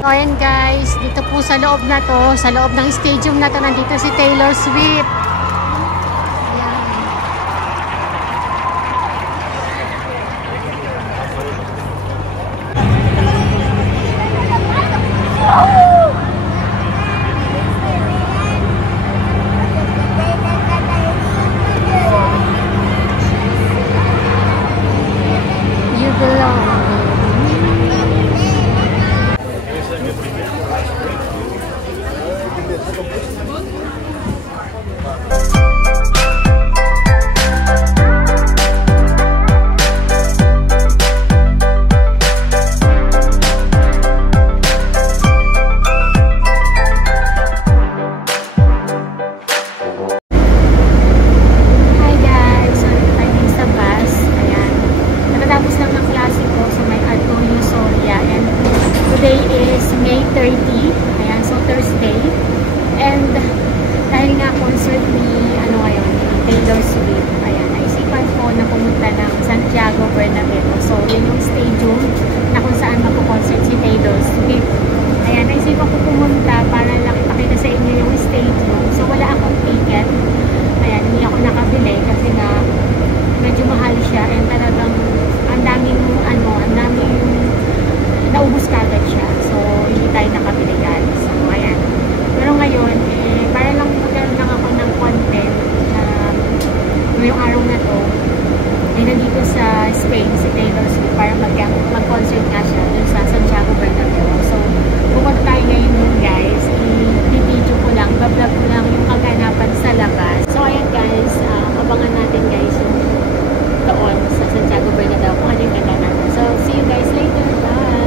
So ayan guys, dito po sa loob na to, sa loob ng stadium na to, nandito si Taylor Swift. You belong. Today is May 30, ayan, so Thursday. And dahil nga concert ni Taylor Swift, ayan, naisipan ko na pumunta ng Santiago Bernabeu. So yun yung stadium na kung saan magpo-concert si Taylor Swift. Ayan, naisipan ko pumunta para lang ipakita sa inyo yung stadium. So wala akong ticket. Ayan, hindi ako nakabili kasi nga medyo mahal siya and talagang ang daming naubos kagad siya. So, hindi tayo nakabili guys. So, ayan. Pero ngayon, para lang magkaroon lang ako ng content ngayong araw na to, nandito sa Spain, si Taylor Swift, para mag-concert nga siya dun sa Santiago Bernabeu. So, pupunta tayo ngayon yun guys. I-video ko lang, bablog ko lang yung kaganapan sa labas. So, ayan guys, abangan natin guys yung doon sa Santiago Bernabeu kung ano yung kaganapan. So, see you guys later. Bye!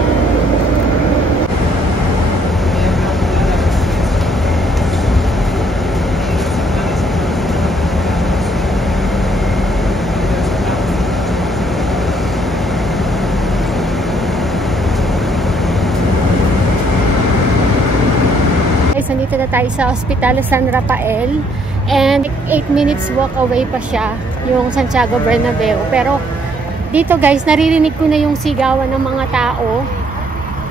Nandito na tayo sa Hospital San Rafael and 8 minutes walk away pa siya yung Santiago Bernabeu. Pero dito guys, naririnig ko na yung sigawan ng mga tao.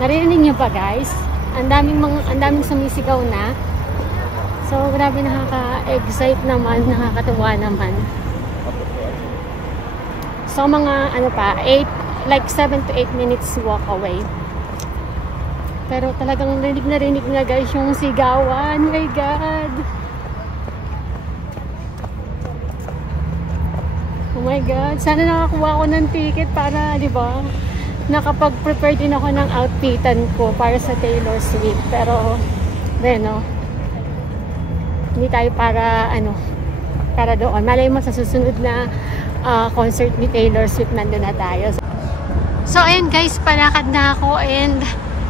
Naririnig niyo pa guys? Ang daming sumisigaw na. So grabe, nakaka-excite naman, nakakatuwa naman. So mga 7 to 8 minutes walk away. Pero talagang narinig na guys yung sigawan. Oh my God! Oh my God! Sana nakakuha ko ng ticket para, di ba, nakapag-prepare din ako ng outfitan ko para sa Taylor Swift. Pero, hindi tayo para doon. Malay mo sa susunod na concert ni Taylor Swift, nandun na tayo. So, ayun guys, palakad na ako and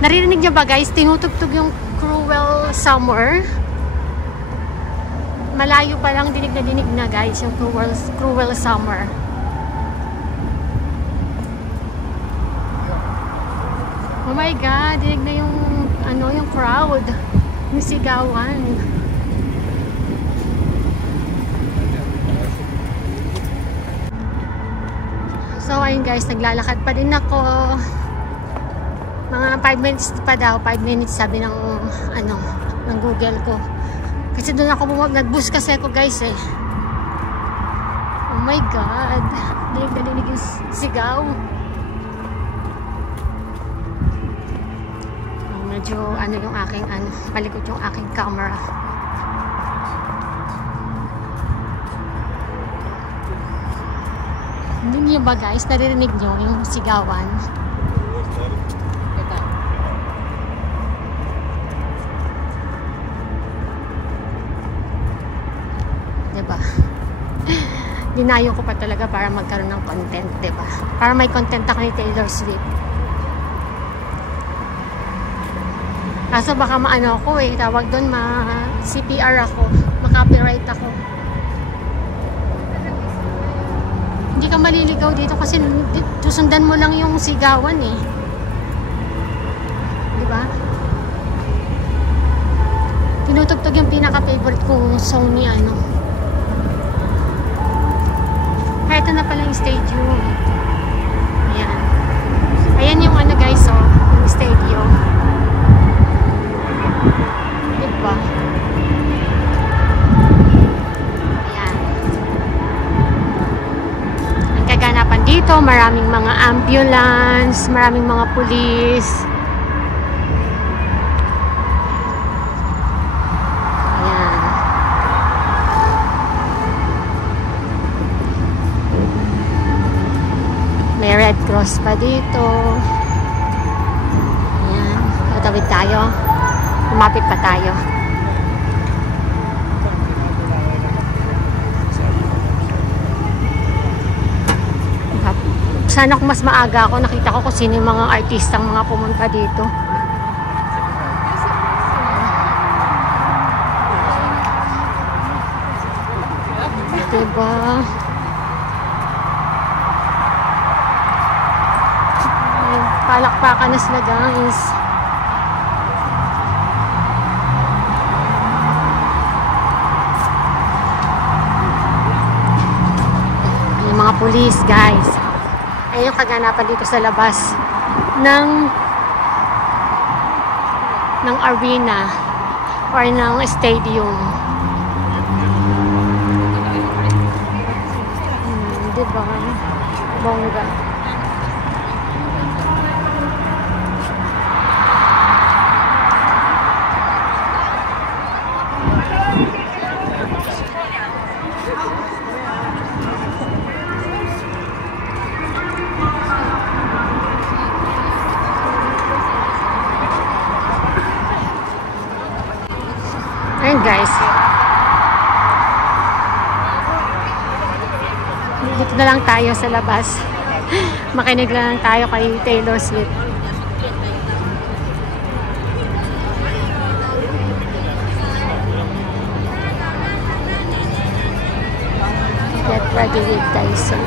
naririnig niyo ba guys? Tinutugtog yung Cruel Summer. Malayo pa lang, dinig na guys yung Cruel Summer. Oh my God, dinig na yung crowd, yung sigawan. So ayun guys, naglalakad pa din ako. Mga 5 minutes pa daw, 5 minutes sabi ng Google ko. Kasi doon ako nag-bus kasi ako guys eh. Oh my God. Dinig yung sigaw. Medyo yung aking palikot yung aking camera. Hindi niyo ba guys, naririnig niyo yung sigawan? Diba? Dinayo ko pa talaga para magkaroon ng content, diba? Para may content ako ni Taylor Swift. Kaso baka maano ako eh, tawag doon, CPR ako, ma-copyright ako. Hindi ka maliligaw dito kasi susundan mo lang yung sigawan eh. Diba? Tinutugtog yung pinaka-favorite kong song ni ano. Ito na pala yung stadium. Ayan. Ayan yung ano guys, oh, yung stadium. Diba? Ayan. Ang kaganapan dito, maraming mga ambulance, maraming mga pulis. May Red Cross pa dito. Ayan. Tatawid tayo. Lumapit pa tayo. Sana kung mas maaga ako, nakita ko kung sino yung mga artistang mga pumunta dito. Diba? Palakpakan na sila guys. Yung mga pulis guys. Ayun yung kaganapan dito sa labas ng arena or ng stadium. Diba? Bongga. Ayan guys, dito na lang tayo sa labas. Makinig lang tayo kay Taylor Swift. Get ready with Dyson.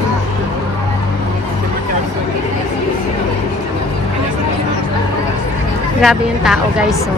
Grabe yung tao guys, so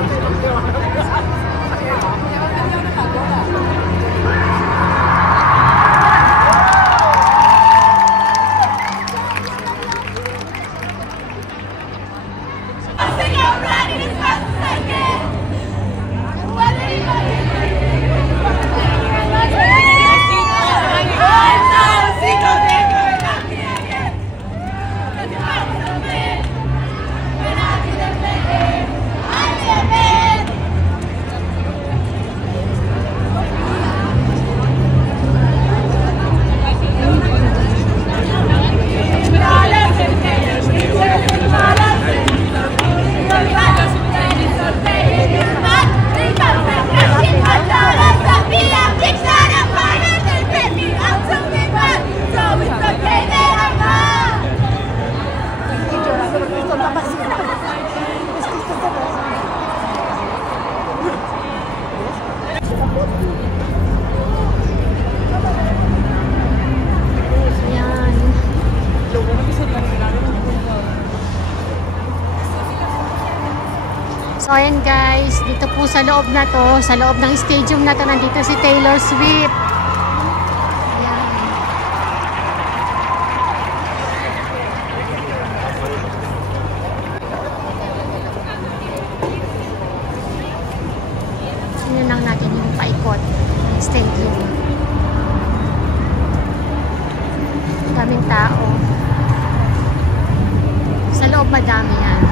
so ayan guys, dito po sa loob na to, sa loob ng stadium na to, nandito si Taylor Swift. Ayan. Tingnan lang natin yung paikot ng stadium. Daming tao. Sa loob madami yan.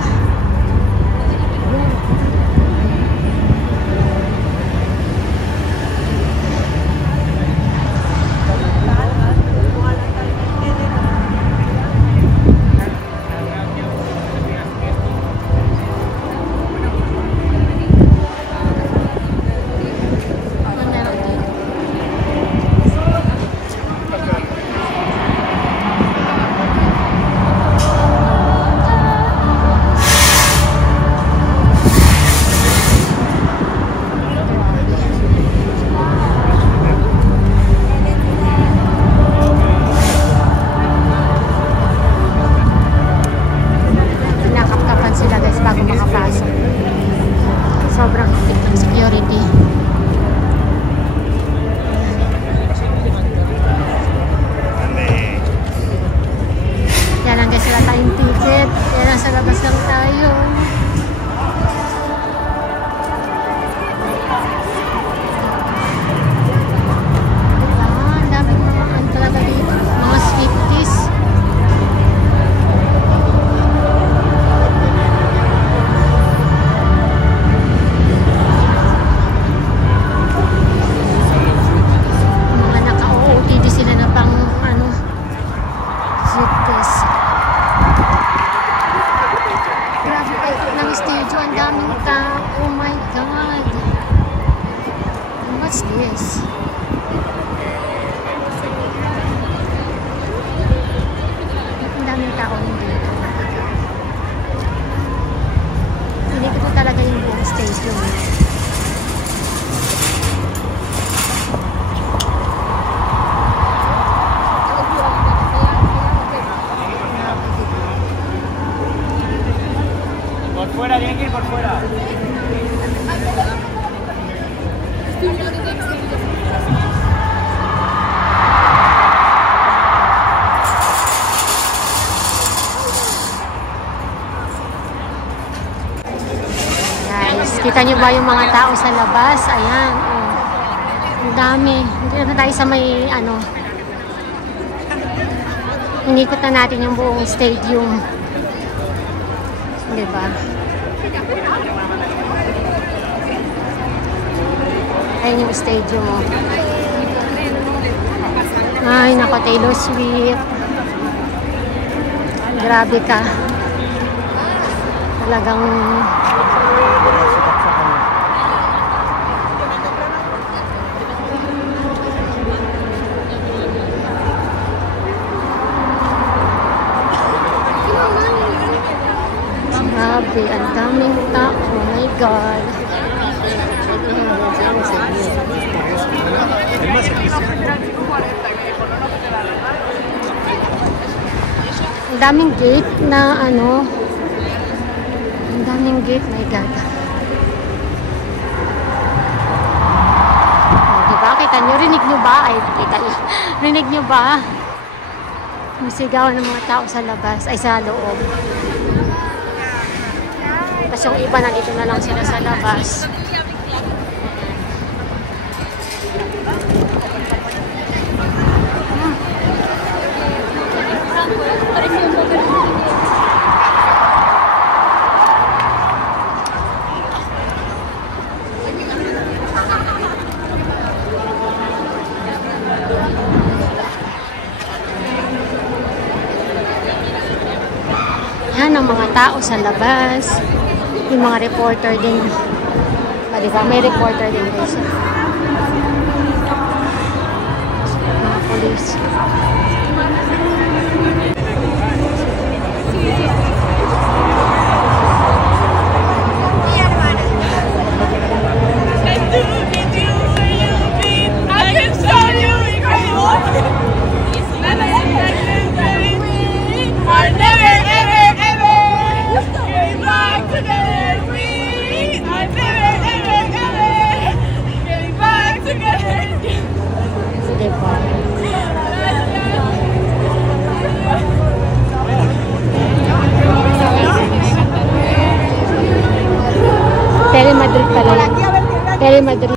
Kita niyo ba yung mga tao sa labas? Ayan. Oh. Ang dami. Hindi na tayo sa may ano. Inikot na natin yung buong stadium. Diba? Ayan yung stadium mo. Ay, nako, Taylor Swift. Grabe ka. Talagang grabe, ang daming tao. Oh my God. Ang daming gate na ano. Ang daming gate, my God. Oh, diba? Kita nyo? Rinig nyo ba? Ay, kita nyo. Rinig nyo ba? Musigaw ng mga tao sa labas. Ay, sa loob. Tapos yung iba nandito na lang sila sa labas. Yan ang mga tao sa labas. Yung mga reporter din. Diba? May reporter din guys. Mga police. Tele Madrid pala yun. Tele Madrid.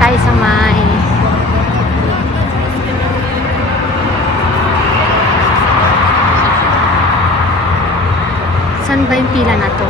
Tayo sa may saan ba yung pila na to?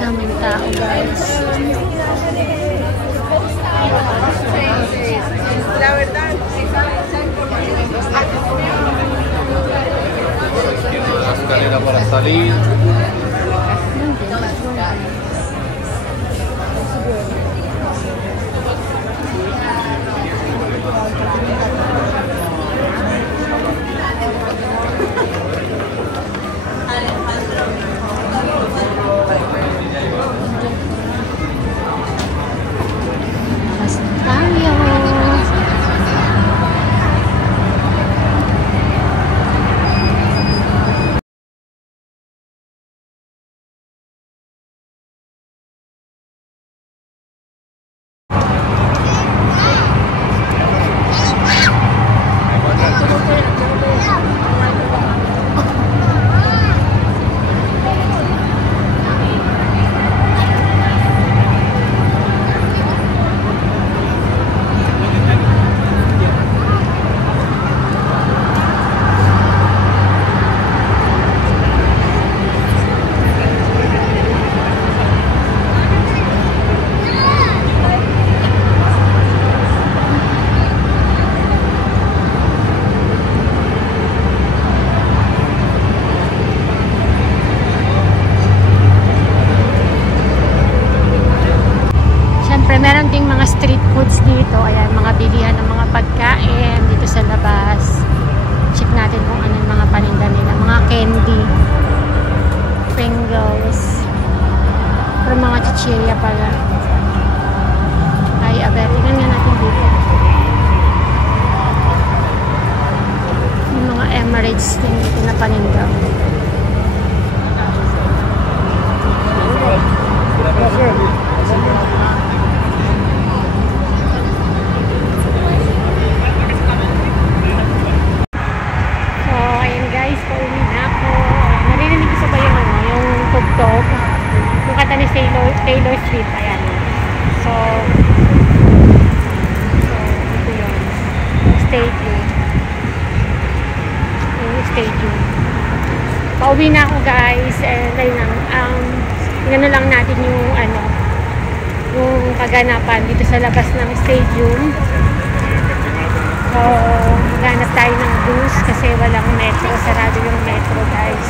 Daming tao, guys. La verdad, La escalera para salir. Meron ding mga street foods dito. Ayan, mga bilihan ng mga pagkain dito sa labas. Check natin kung ano yung mga paninda nila. Mga candy, Pringles, pero mga chichirya pala. Ay, abe, tingnan nga natin dito. Yung mga Emirates din dito na paninda. Yung kata ni Taylor Swift, ayan. So ito yun. Stadium. Yung stadium. Pauwi na ako, guys. And ayun lang. Tingnan lang natin yung yung kaganapan dito sa labas ng stadium. So maghanap tayo ng bus kasi walang metro. Sarado yung metro, guys.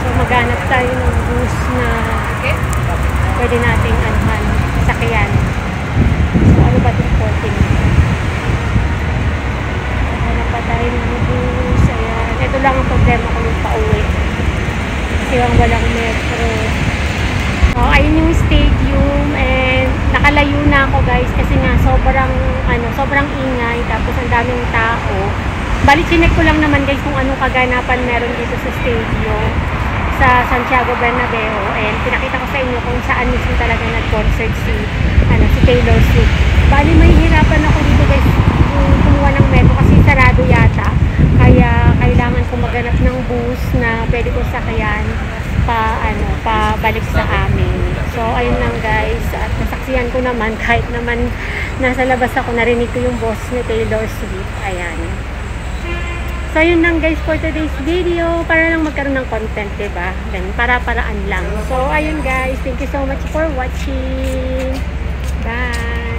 So maghanap tayo ng bus na pwede nating sakyan. So ano ba itong porting? Maghanap pa tayo ng bus. Ayan. Ito lang ang problema ko yung pauwi. Kasi walang metro. So ayun yung stadium and nakalayo na ako, guys, kasi nga sobrang ingay tapos ang daming tao. Bali chinek ko lang naman, guys, kung anong kaganapan meron dito sa stadium sa Santiago Bernabeu, and pinakita ko sa inyo kung saan mismo talaga nag-concert si Taylor Swift. Bali may hirapan ako dito, guys, kumuha ng metro kasi sarado yata, kaya kailangan ko maghanap ng bus na pwede ko sakyan pabalik sa amin. So ayun lang, guys, at nasaksihan ko naman kahit naman nasa labas ako, narinig ko yung boss ni Taylor Swift. Ayan. So yun lang, guys, for today's video, para lang magkaroon ng content, diba? Then para-paraan lang. So ayun, guys, thank you so much for watching. Bye!